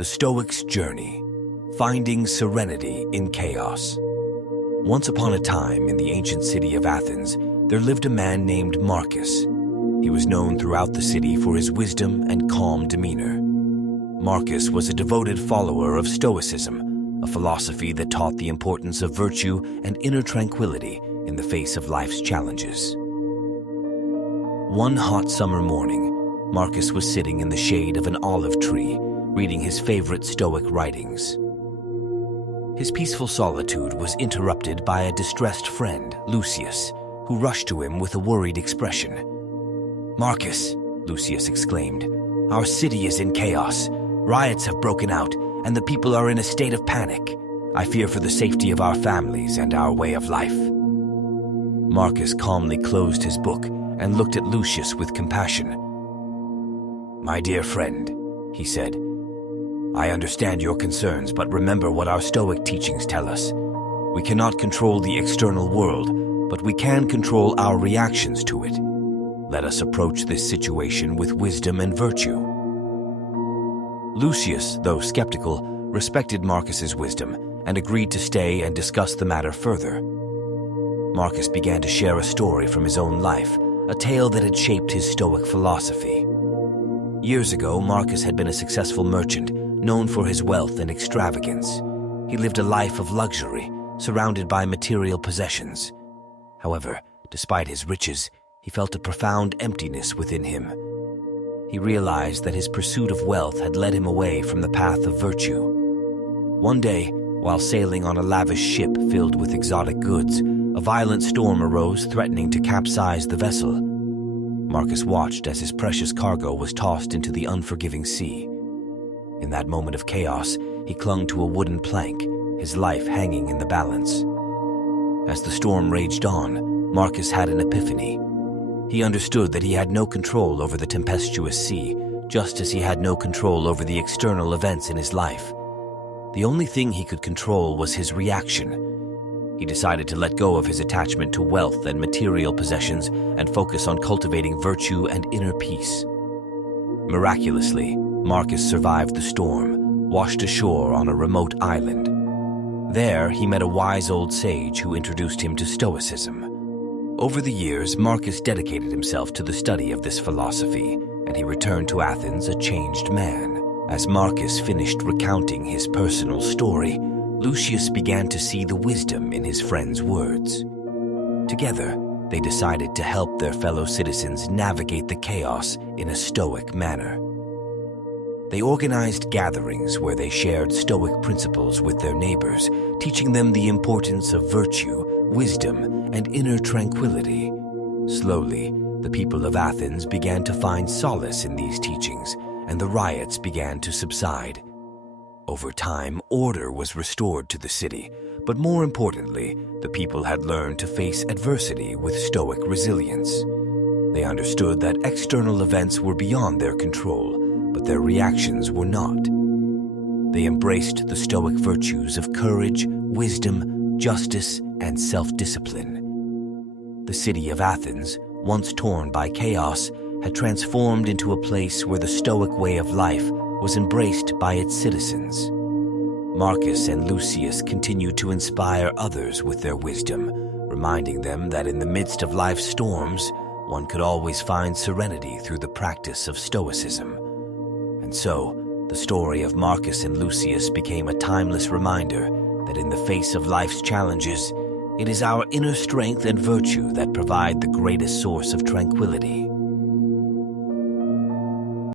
The Stoics' Journey, Finding Serenity in Chaos. Once upon a time in the ancient city of Athens, there lived a man named Marcus. He was known throughout the city for his wisdom and calm demeanor. Marcus was a devoted follower of stoicism, a philosophy that taught the importance of virtue and inner tranquility in the face of life's challenges. One hot summer morning, Marcus was sitting in the shade of an olive tree, reading his favorite Stoic writings. His peaceful solitude was interrupted by a distressed friend, Lucius, who rushed to him with a worried expression. "Marcus," Lucius exclaimed, "our city is in chaos. Riots have broken out, and the people are in a state of panic. I fear for the safety of our families and our way of life." Marcus calmly closed his book and looked at Lucius with compassion. "My dear friend," he said, "I understand your concerns, but remember what our Stoic teachings tell us. We cannot control the external world, but we can control our reactions to it. Let us approach this situation with wisdom and virtue." Lucius, though skeptical, respected Marcus's wisdom and agreed to stay and discuss the matter further. Marcus began to share a story from his own life, a tale that had shaped his Stoic philosophy. Years ago, Marcus had been a successful merchant, known for his wealth and extravagance. He lived a life of luxury, surrounded by material possessions. However, despite his riches, he felt a profound emptiness within him. He realized that his pursuit of wealth had led him away from the path of virtue. One day, while sailing on a lavish ship filled with exotic goods, a violent storm arose, threatening to capsize the vessel. Marcus watched as his precious cargo was tossed into the unforgiving sea. In that moment of chaos, he clung to a wooden plank, his life hanging in the balance. As the storm raged on, Marcus had an epiphany. He understood that he had no control over the tempestuous sea, just as he had no control over the external events in his life. The only thing he could control was his reaction. He decided to let go of his attachment to wealth and material possessions and focus on cultivating virtue and inner peace. Miraculously, Marcus survived the storm, washed ashore on a remote island. There, he met a wise old sage who introduced him to Stoicism. Over the years, Marcus dedicated himself to the study of this philosophy, and he returned to Athens a changed man. As Marcus finished recounting his personal story, Lucius began to see the wisdom in his friend's words. Together, they decided to help their fellow citizens navigate the chaos in a Stoic manner. They organized gatherings where they shared Stoic principles with their neighbors, teaching them the importance of virtue, wisdom, and inner tranquility. Slowly, the people of Athens began to find solace in these teachings, and the riots began to subside. Over time, order was restored to the city, but more importantly, the people had learned to face adversity with Stoic resilience. They understood that external events were beyond their control, but their reactions were not. They embraced the Stoic virtues of courage, wisdom, justice, and self-discipline. The city of Athens, once torn by chaos, had transformed into a place where the Stoic way of life was embraced by its citizens. Marcus and Lucius continued to inspire others with their wisdom, reminding them that in the midst of life's storms, one could always find serenity through the practice of Stoicism. And so, the story of Marcus and Lucius became a timeless reminder that in the face of life's challenges, it is our inner strength and virtue that provide the greatest source of tranquility.